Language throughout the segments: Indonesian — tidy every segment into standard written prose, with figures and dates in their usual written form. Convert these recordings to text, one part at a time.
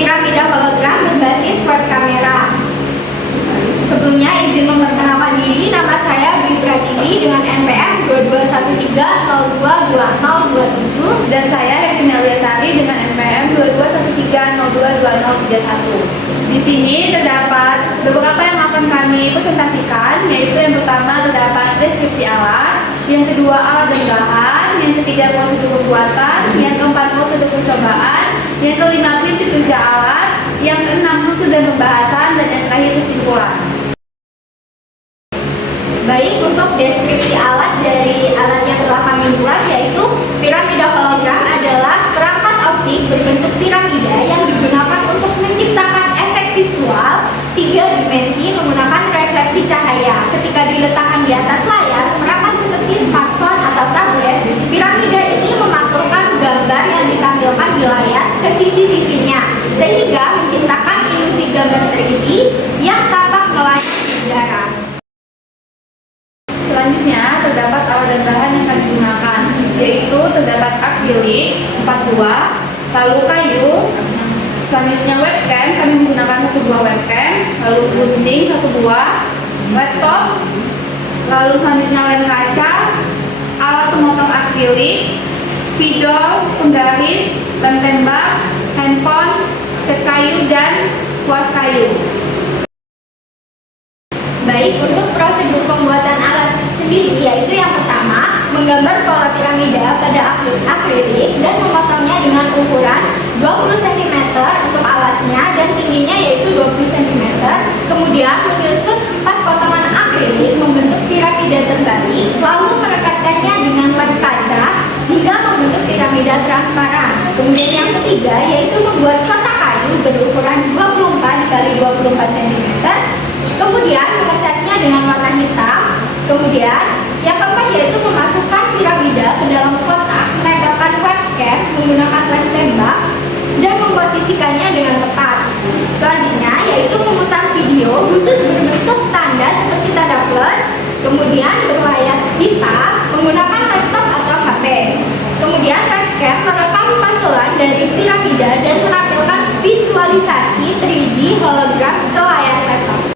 piramida hologram berbasis web kamera. Sebelumnya izin memperkenalkan diri, nama saya Dwi Pratiwi dengan NPM 2213022027 dan saya Hektina Liasari dengan NPM 2213022031. Di sini terdapat beberapa yang akan kami presentasikan, yaitu yang pertama terdapat deskripsi alat, yang kedua alat dan bahan, yang ketiga prosedur pembuatan, yang keempat prosedur percobaan, yang kelima prinsip kerja alat, yang keenam hasil dan pembahasan, dan yang terakhir kesimpulan. Baik, untuk deskripsi alat dari alat yang telah kami buat, yaitu piramida hologram adalah perangkat optik berbentuk piramida yang digunakan untuk menciptakan efek visual 3 dimensi menggunakan refleksi cahaya. Ketika diletakkan di atas layar, perangkat seperti smartphone atau tablet, piramida ini memantulkan gambar yang ditampilkan di layar ke sisi-sisinya, sehingga menciptakan ilusi gambar 3D yang tampak melayang di udara. Selanjutnya terdapat alat dan bahan yang kami gunakan, yaitu terdapat akrilik 4 buah, lalu kayu, selanjutnya webcam, kami menggunakan 1 buah webcam, lalu gunting 1 buah, laptop, lalu selanjutnya lem kaca, alat pemotong akrilik, spidol, penggaris, lem tembak, handphone, cat kayu, dan kuas kayu. Baik, untuk prosedur pembuatan alat sendiri, yaitu yang pertama, menggambar pola piramida pada akrilik dan memotongnya dengan ukuran 20 cm untuk alasnya dan tingginya yaitu 20 cm. Kemudian menyusun 4 potongan akrilik membentuk piramida terbalik, lalu merekatkannya dengan lem kaca hingga membentuk piramida transparan. Kemudian yang ketiga yaitu membuat kotak kayu berukuran 24 x 24 cm. Kemudian mengecatnya dengan warna hitam. Kemudian yang keempat yaitu memasukkan piramida ke dalam kotak, menempelkan webcam menggunakan lem tembak dan memposisikannya dengan tepat. Selanjutnya yaitu memutar video khusus berbentuk tanda seperti tanda plus, kemudian berlayar hitam menggunakan laptop atau HP. Kemudian webcam merekam pantulan dari piramida dan menampilkan visualisasi 3D hologram ke layar laptop.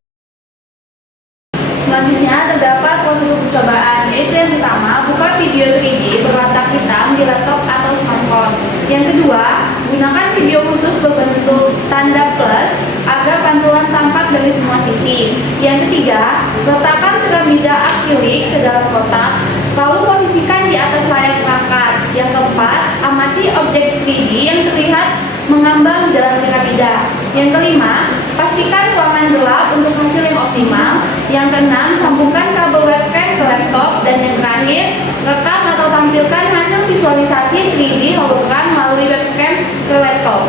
Selanjutnya terdapat prosedur percobaan, yaitu yang pertama, buka video 3D berlatar hitam di laptop atau smartphone. Yang kedua, gunakan video khusus berbentuk tanda plus agar pantulan tampak dari semua sisi. Yang ketiga, letakkan piramida akrilik ke dalam kotak, lalu posisikan di atas layar perangkat. Yang keempat, amati objek 3D yang terlihat mengambang di dalam piramida. Yang kelima, pastikan ruangan gelap untuk hasil yang optimal. Yang keenam, sambungkan kabel webcam ke laptop. Dan yang terakhir, rekam atau tampilkan hasil visualisasi 3D hologram melalui webcam ke laptop.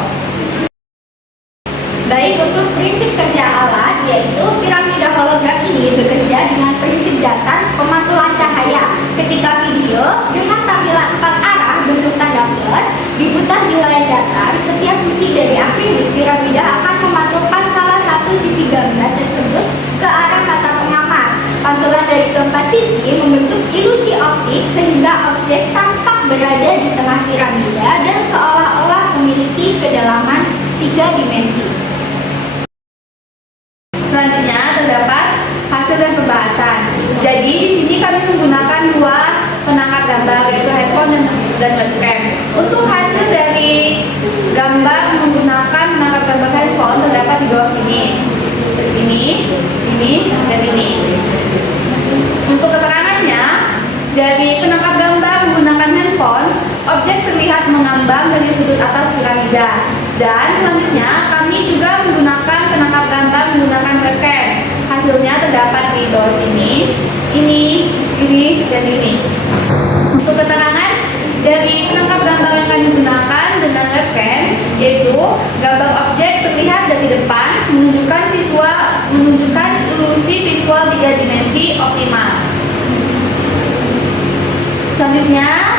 Baik, untuk prinsip kerja alat, yaitu piramida hologram ini bekerja dengan prinsip dasar pemantulan cahaya. Ketika video dengan tampilan 4 arah bentuk tanda plus diputar di layar datar, setiap sisi dari akrilik piramida akan memantulkan salah satu sisi gambar tersebut ke arah mata pengamat. Pantulan dari keempat sisi membentuk ilusi optik sehingga objek tampak berada di tengah piramida dan seolah-olah memiliki kedalaman 3 dimensi. Selanjutnya terdapat hasil dan pembahasan. Jadi di sini kami menggunakan 2 penangkap gambar, yaitu handphone dan webcam. Untuk hasil dari gambar menggunakan penangkap gambar handphone terdapat di bawah sini. Ini, dan ini. Untuk keterangannya, dari penangkap gambar menggunakan handphone, objek terlihat mengambang dari sudut atas piramida. Dan selanjutnya kami juga menggunakan penangkap gambar menggunakan webcam. Hasilnya terdapat di bawah sini. Ini, dan ini. Untuk keterangan dari penangkap gambar yang kami gunakan dengan webcam, yaitu gambar objek terlihat dari depan menunjukkan ilusi visual 3 dimensi optimal. Selanjutnya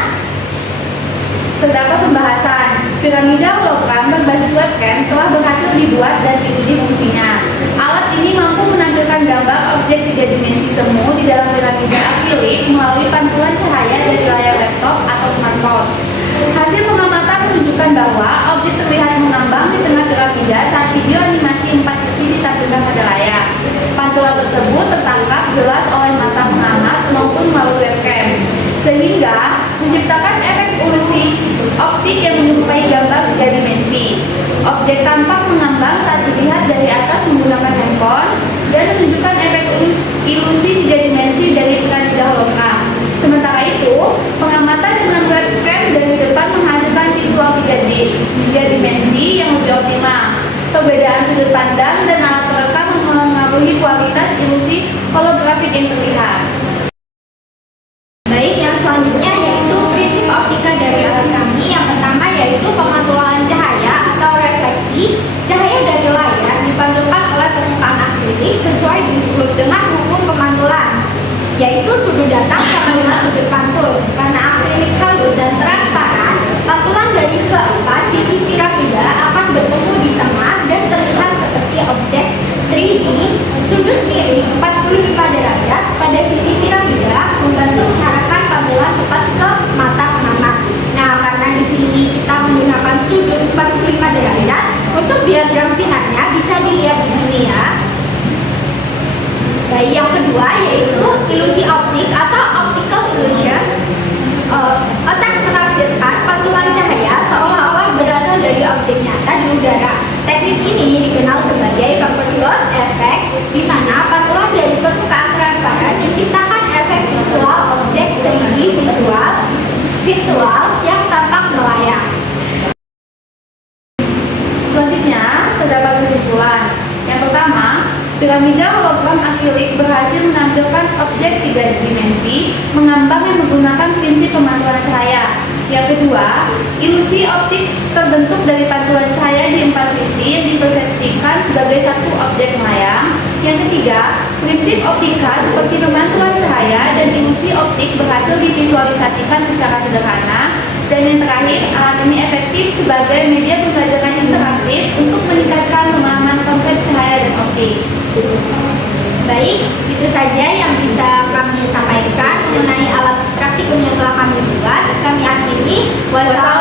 terdapat pembahasan. Piramida hologram berbasis webcam telah berhasil dibuat dan diuji fungsinya. Alat ini mampu menampilkan gambar objek 3 dimensi semu di dalam piramida akrilik melalui pantulan cahaya dari layar laptop atau smartphone. Hasil pengamatan menunjukkan bahwa objek terlihat mengambang di tengah piramida saat video animasi 4 sisi ditampilkan pada layar. Pantulan tersebut tertangkap jelas oleh mata pengamat maupun melalui webcam, sehingga menciptakan efek ilusi optik yang menyerupai gambar 3 dimensi. Objek tampak mengambang saat dilihat dari atas menggunakan handphone dan menunjukkan efek ilusi 3 dimensi dari piramida hologram. Sementara itu, pengamatan dengan webcam dari depan menghasilkan visual 3 dimensi yang lebih optimal. Perbedaan sudut pandang dan alat perekam mempengaruhi kualitas ilusi holografik yang terlihat. Baik, yang selanjutnya yaitu prinsip optika dari alat kami. Yang pertama yaitu pemantulan cahaya atau refleksi. Cahaya dari layar dipantulkan oleh permukaan akrilik sesuai dengan hukum pemantulan, yaitu sudut datang sama dengan sudut pantul. Karena akrilik halus dan transparan, pantulan dari keempat sisi piramida akan bertemu di tengah dan terlihat seperti objek 3D. Sudut miring 45 derajat pada sisi piramida membantu mengarahkan pantulan tepat ke mata pengamat. Nah, karena di sini kita menggunakan sudut 45 derajat, untuk diagram sinarnya bisa dilihat di sini ya. Baik, yang kedua yaitu ilusi optik atau optical illusion. Otak menafsirkan pantulan cahaya seolah-olah berasal dari objek nyata di udara. Teknik ini dikenal sebagai vapor loss effect, di mana pantulan dari permukaan transparan menciptakan efek visual objek 3D virtual yang tampak melayang. Selanjutnya, terdapat kesimpulan. Yang pertama, piramida hologram akrilik berhasil menampilkan objek 3 dimensi mengambang yang menggunakan prinsip pemantulan cahaya. Yang kedua, ilusi optik terbentuk dari pantulan cahaya di 4 sisi yang dipersepsikan sebagai satu objek melayang. Yang ketiga, prinsip optika seperti pemantulan cahaya dan ilusi optik berhasil divisualisasikan secara sederhana. Dan yang terakhir, alat ini efektif sebagai media pembelajaran interaktif untuk meningkatkan pemahaman konsep cahaya dan optik. Baik, itu saja yang bisa kami sampaikan mengenai alat praktikum yang telah kami buat. Kami akhiri. Wassalamualaikum